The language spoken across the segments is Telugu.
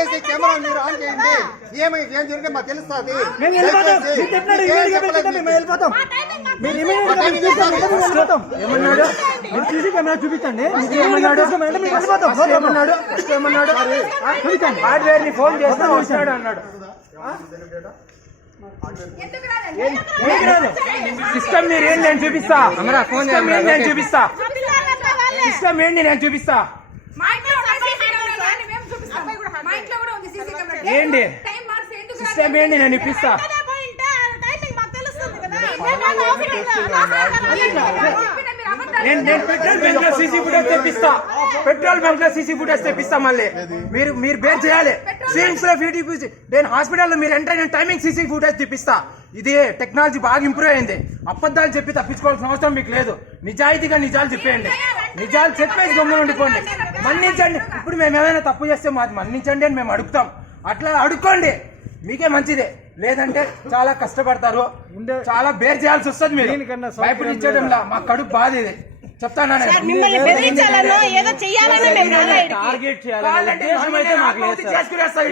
దయచేసి కెమెరా మీరు ఆన్ చేయండి. ఏం జరిగిందో మాకు తెలుస్తుంది. చూపించండి. ఫోన్ చేస్తా వస్తాడు అన్నాడు. సిస్టమ్ మీరు ఏంటి నేను చూపిస్తా. నేను చూపిస్తా సిస్టమ్ ఏంటి నేను చూపిస్తా. ఏంటి సిస్టమ్ ఏంటి నేను ఇప్పిస్తా. నేను పెట్రోల్ బంక్ లో సీసీ ఫుటేజ్ తెప్పిస్తా. పెట్రోల్ బంక్ లో సీసీ ఫుటేజ్ తెప్పిస్తా. మళ్ళీ మీరు బేర్ చేయాలి. సీఎంస్ లో ఫీటీ నేను హాస్పిటల్లో మీరు ఎంటర్ అయిన టైమింగ్ సీసీ ఫుటేజ్ తెప్పిస్తా. ఇది టెక్నాలజీ బాగా ఇంప్రూవ్ అయింది. అబద్ధాలు చెప్పి తప్పించుకోవాల్సిన అవసరం మీకు లేదు. నిజాయితీగా నిజాలు చెప్పేయండి. నిజాలు చెప్పేసి గమ్మున ఉండిపోండి. మన్నించండి. ఇప్పుడు మేము ఏమైనా తప్పు చేస్తే మాది మన్నించండి అని మేము అడుగుతాం. అట్లా అడుక్కోండి, మీకే మంచిదే. లేదంటే చాలా కష్టపడతారు, చాలా బేర్ చేయాల్సి వస్తుంది. మీరు భయపడి ఇచ్చేయడంలా మా కడుపు బాధ ఇది చెప్తాను.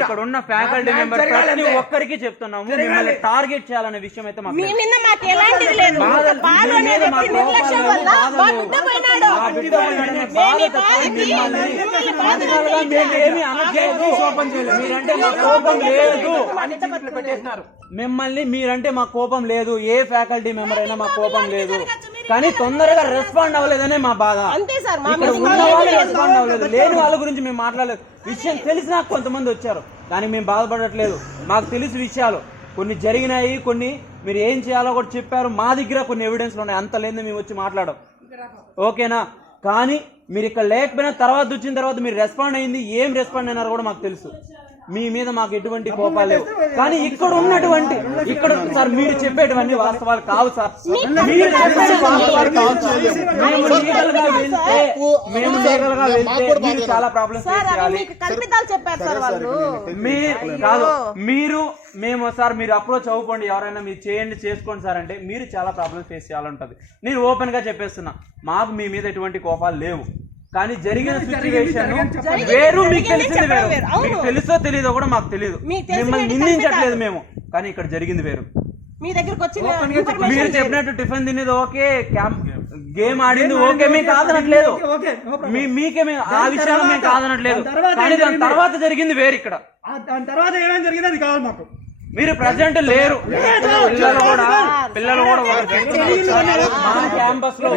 ఇక్కడ ఉన్న ఫ్యాకల్టీ మెంబర్ ప్రతి ఒక్కరికి చెప్తున్నాము, మిమ్మల్ని టార్గెట్ చేయాలనే విషయం అయితే మాకు మీరంటే మా కోపం లేదు. ఏ ఫ్యాకల్టీ మెంబర్ అయినా మా కోపం లేదు. కానీ తొందరగా రెస్పాండ్ అవ్వలేదనే మా బాధ. ఇక్కడ ఉన్న వాళ్ళు రెస్పాండ్ అవ్వలేదు, లేని వాళ్ళ గురించి మేము మాట్లాడలేదు. విషయం తెలిసినా కొంతమంది వచ్చారు, దానికి మేము బాధపడట్లేదు. మాకు తెలిసి విషయాలు కొన్ని జరిగినాయి, కొన్ని మీరు ఏం చేయాలో కూడా చెప్పారు. మా దగ్గర కొన్ని ఎవిడెన్స్లు ఉన్నాయి. అంత లేదు మేము వచ్చి మాట్లాడం, ఓకేనా. కానీ మీరు ఇక్కడ లేకపోయినా తర్వాత వచ్చిన తర్వాత మీరు రెస్పాండ్ అయింది, ఏం రెస్పాండ్ అయినారో కూడా మాకు తెలుసు. మీ మీద మాకు ఎటువంటి కోపాలు లేవు. కానీ ఇక్కడ ఉన్నటువంటి ఇక్కడ సార్ మీరు చెప్పేటువంటి వాస్తవాలు కావు సార్. మీరు చెప్పేది వాస్తవాలు కావు. మేము లీగల్ గా వెళ్తే మీరు చాలా ప్రాబ్లమ్స్ ఫేస్ చేయాలి. కాదు మీరు మేము సార్ మీరు అప్రోచ్ అవ్వకండి, ఎవరైనా మీరు చేయండి చేసుకోండి సార్ అంటే మీరు చాలా ప్రాబ్లమ్స్ ఫేస్ చేయాలంటది. నేను ఓపెన్ గా చెప్పేస్తున్నా, మాకు మీ మీద ఎటువంటి కోపాలు లేవు. కానీ జరిగిన సిచ్యువేషన్ వేరు, మీకు తెలిసింది వేరు. మీకు తెలుసో తెలీదో కూడా మాకు తెలియదు. మిమ్మల్ని నిందించట్లేదు మేము, కానీ ఇక్కడ జరిగింది వేరు. మీరు చెప్పినట్టు టిఫిన్ తినేది ఓకే, గేమ్ ఆడింది ఓకే, మేము కాదనట్లేదు. మీకే ఆ విషయాలు మేము కాదనట్లేదు. కానీ దాని తర్వాత జరిగింది వేరు. ఇక్కడ దాని తర్వాత ఏమేమి జరిగింది అది కావాలి మాకు. మీరు ప్రెసెంట్ లేరు. పిల్లలు కూడా మా క్యాంపస్ లో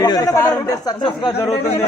సక్సెస్ గా జరుగుతుంది.